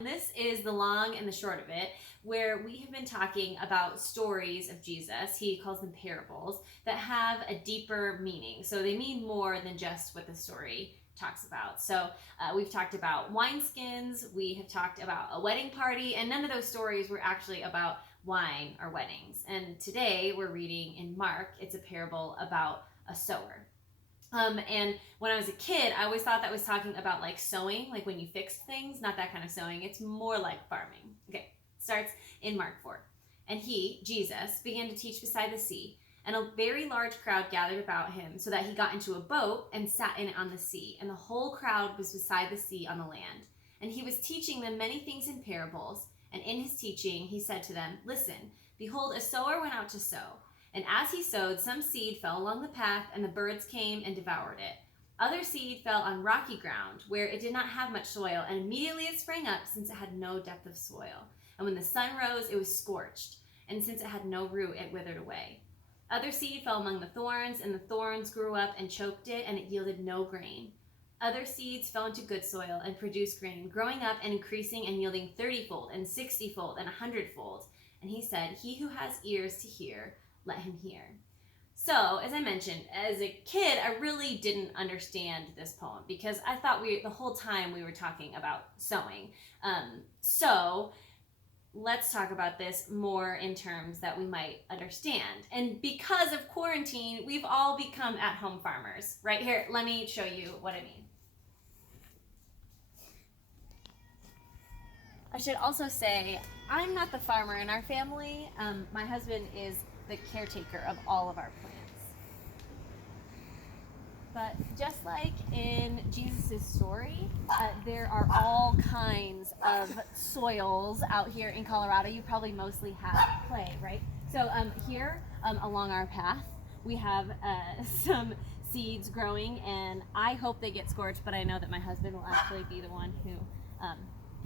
This is the long and the short of it, where we have been talking about stories of Jesus. He calls them parables that have a deeper meaning. So they mean more than just what the story talks about. So we've talked about wineskins, we have talked about a wedding party, and none of those stories were actually about wine or weddings. And today we're reading in Mark, it's a parable about a sower. And when I was a kid, I always thought that was talking about like sewing, like when you fix things, not that kind of sewing. It's more like farming. Okay, starts in Mark 4. And he, Jesus, began to teach beside the sea, and a very large crowd gathered about him, so that he got into a boat and sat in it on the sea. And the whole crowd was beside the sea on the land. And he was teaching them many things in parables. And in his teaching, he said to them, "Listen, behold, a sower went out to sow. And as he sowed, some seed fell along the path, and the birds came and devoured it. Other seed fell on rocky ground, where it did not have much soil, and immediately it sprang up, since it had no depth of soil. And when the sun rose, it was scorched, and since it had no root, it withered away. Other seed fell among the thorns, and the thorns grew up and choked it, and it yielded no grain. Other seeds fell into good soil and produced grain, growing up and increasing and yielding 30-fold and 60-fold and 100-fold. And he said, 'He who has ears to hear, let him hear.'" So, as I mentioned, as a kid, I really didn't understand this poem because I thought the whole time we were talking about sewing. So, let's talk about this more in terms that we might understand. And because of quarantine, we've all become at-home farmers. Right here, let me show you what I mean. I should also say, I'm not the farmer in our family. My husband is the caretaker of all of our plants. But just like in Jesus' story, there are all kinds of soils out here in Colorado. You probably mostly have clay, right? So here along our path, we have some seeds growing, and I hope they get scorched, but I know that my husband will actually be the one who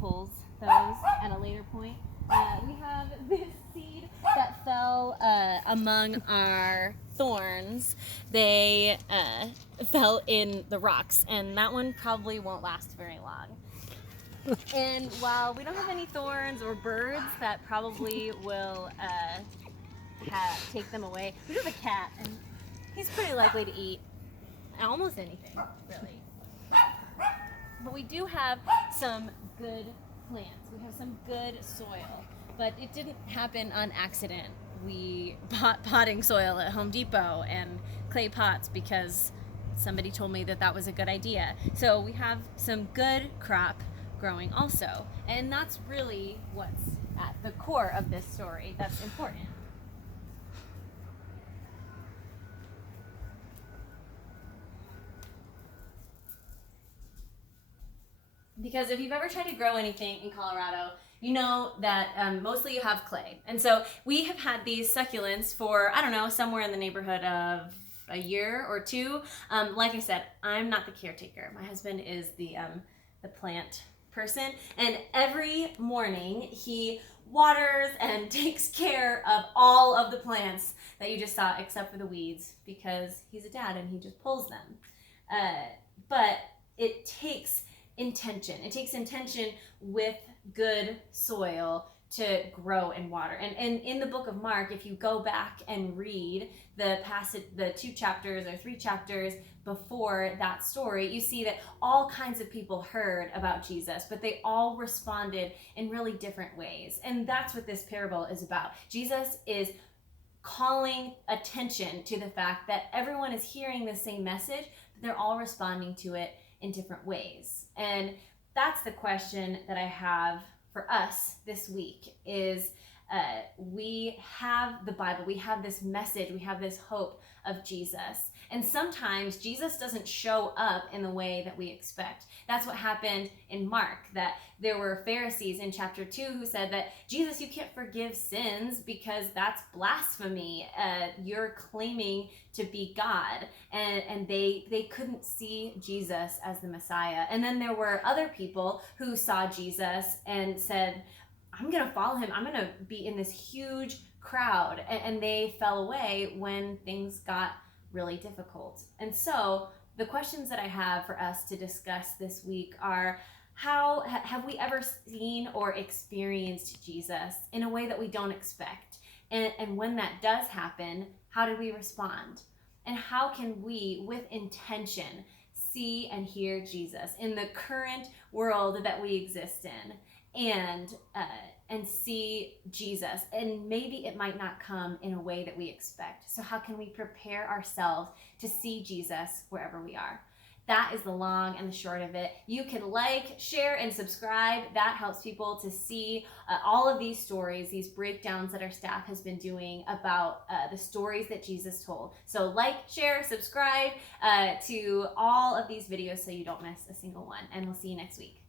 pulls those at a later point. We have this seed that fell among our thorns. They fell in the rocks, and that one probably won't last very long. And while we don't have any thorns or birds that probably will take them away, we have a cat, and he's pretty likely to eat almost anything, really. But we do have some good plants. We have some good soil, but it didn't happen on accident. We bought potting soil at Home Depot and clay pots because somebody told me that that was a good idea. So we have some good crop growing also, and that's really what's at the core of this story that's important. Because if you've ever tried to grow anything in Colorado, you know that mostly you have clay. And so we have had these succulents for, I don't know, somewhere in the neighborhood of a year or two. Like I said, I'm not the caretaker. My husband is the plant person. And every morning he waters and takes care of all of the plants that you just saw, except for the weeds, because he's a dad and he just pulls them. But it takes intention. It takes intention with good soil to grow and water. And in the book of Mark, if you go back and read the passage, the 2 chapters or 3 chapters before that story, you see that all kinds of people heard about Jesus, but they all responded in really different ways. And that's what this parable is about. Jesus is calling attention to the fact that everyone is hearing the same message, but they're all responding to it in different ways. And that's the question that I have for us this week is we have the Bible, we have this message, we have this hope of Jesus. And sometimes Jesus doesn't show up in the way that we expect. That's what happened in Mark, that there were Pharisees in chapter 2 who said that, "Jesus, you can't forgive sins because that's blasphemy. You're claiming to be God." And they couldn't see Jesus as the Messiah. And then there were other people who saw Jesus and said, "I'm going to follow him. I'm going to be in this huge crowd." And they fell away when things got really difficult. And so the questions that I have for us to discuss this week are, have we ever seen or experienced Jesus in a way that we don't expect? And when that does happen, how did we respond? And how can we, with intention, see and hear Jesus in the current world that we exist in, and see Jesus? And maybe it might not come in a way that we expect. So how can we prepare ourselves to see Jesus wherever we are? That is the long and the short of it. You can like, share, and subscribe. That helps people to see all of these stories, these breakdowns that our staff has been doing about the stories that Jesus told. So like, share, subscribe to all of these videos so you don't miss a single one. And we'll see you next week.